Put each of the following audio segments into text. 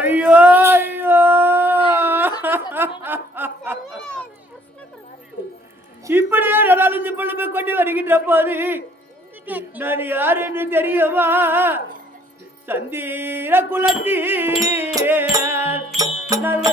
ஐயோ ஐயோ இப்படியே நாலஞ்சு பொழுது கொண்டு வருகின்ற போது நான் யார் என்று தெரியுமா? சந்தீர குலத்தி நான்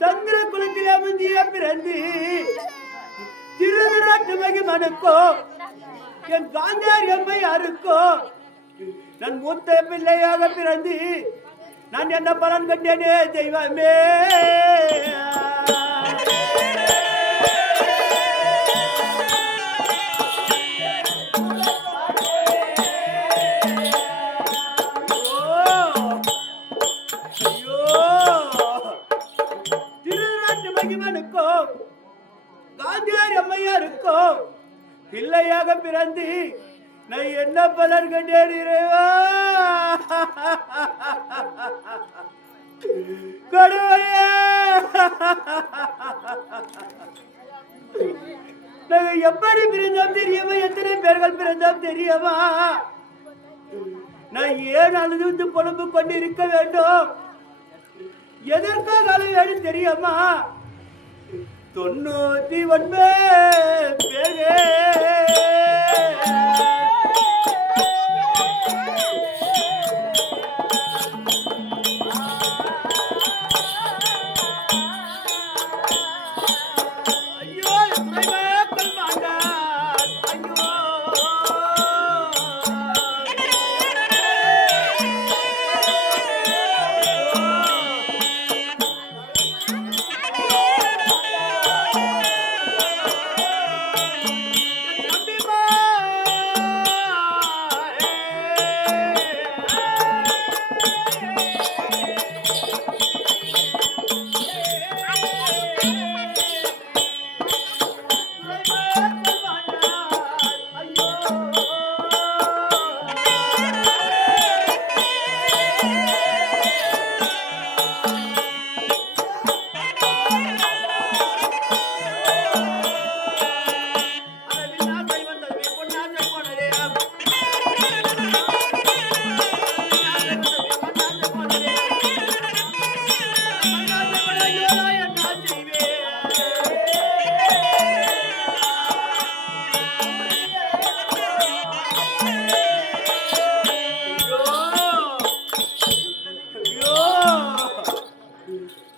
சந்திர குலத்தில் அமைஞ்சிய பிறந்து திருவிழாட்டு மகிமனுக்கோ என் காந்தார் எம்மை யாருக்கோ நான் மூத்த பிள்ளையாக பிறந்து நான் என்ன பலன் கண்டேனே தெய்வமே. அம்மையாருக்கும் காந்தியார் அம்மையாருக்கும் பிள்ளையாக பிறந்து நான் என்ன பலன் கண்டேன் இறைவா கடவுளே நாங்க எப்படி பிறந்தோம் தெரியுமா எத்தனை பேர்கள் பிறந்தோம் தெரியுமா நான் ஏன் அழுது பொழுது கொண்டு இருக்க வேண்டும் எதற்காக அழுது தெரியுமா 99 பேரே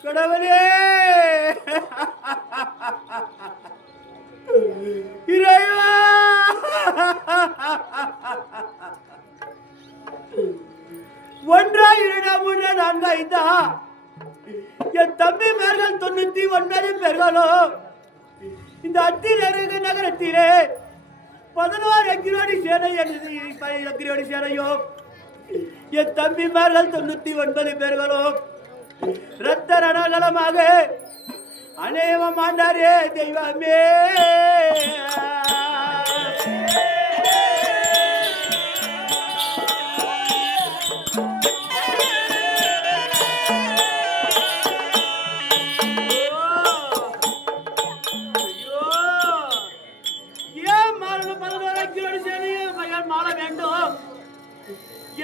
கடவுளே இறைவா ஒன்றா இரண்டா மூன்றா நான்கா ஐந்தா என் தம்பி மேர்கள் 99 பேர்களும் இந்த அத்திரக நகரத்திலே 16 அக்கிரோடி சேனை அக்கிரோடி சேனையும் என் தம்பி மேர்கள் 99 பேர்களும் ரத்த ரணகலமாக அநேகம் ஆண்டாரே தெய்வமே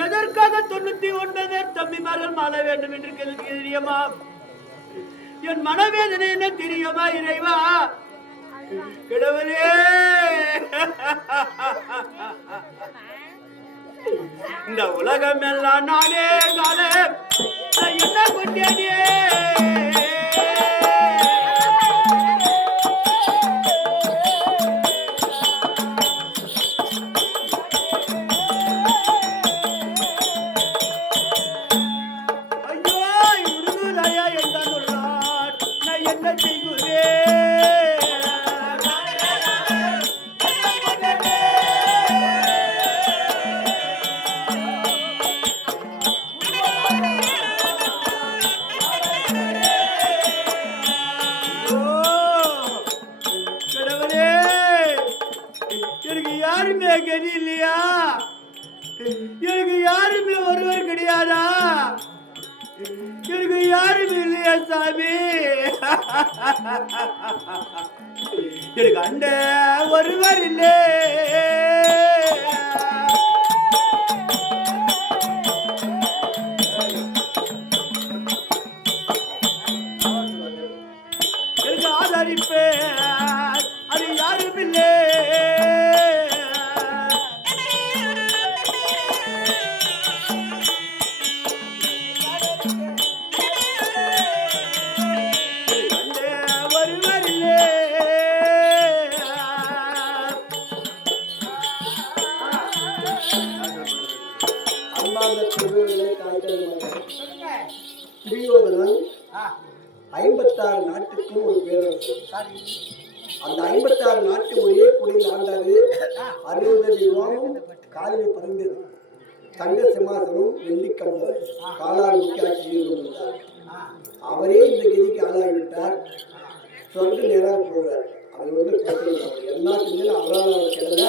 எதற்காக 99 தம்பிமார்கள் மாற வேண்டும் என்று கேள்வி தெரியுமா என் மனவேதனை என்ன தெரியுமா இறைவா கடவுளே இந்த உலகம் எல்லாம் நானே காலே என்ன கொண்டேனே யாருமே கதி இல்லையா எனக்கு யாருமே ஒருவர் கிடையாதா எனக்கு யாருமே இல்லையா சாமி எனக்கு அண்ட ஒருவர் இல்லை எனக்கு ஆதரிப்பே அது யாரும் இல்லை துரியோதனன் 56 நாட்டுக்கும் ஒரு பேரரசு. அந்த 56 நாட்டு ஒரே குடியில் ஆண்டாரு. 60 யுவானும் காலில் பறந்தது. தங்க சிம்மாசனம் வெள்ளிக்கம்பம் காலால் முக்கிய ஆட்சி செய்து கொண்டிருந்தார். அவரே இந்த கதிக்கு ஆளாகிவிட்டார். சொல்லிட்டு நேராக போகிறார். அவர் வந்து என்ன செஞ்சாலும் அவரால் அவர் கிடல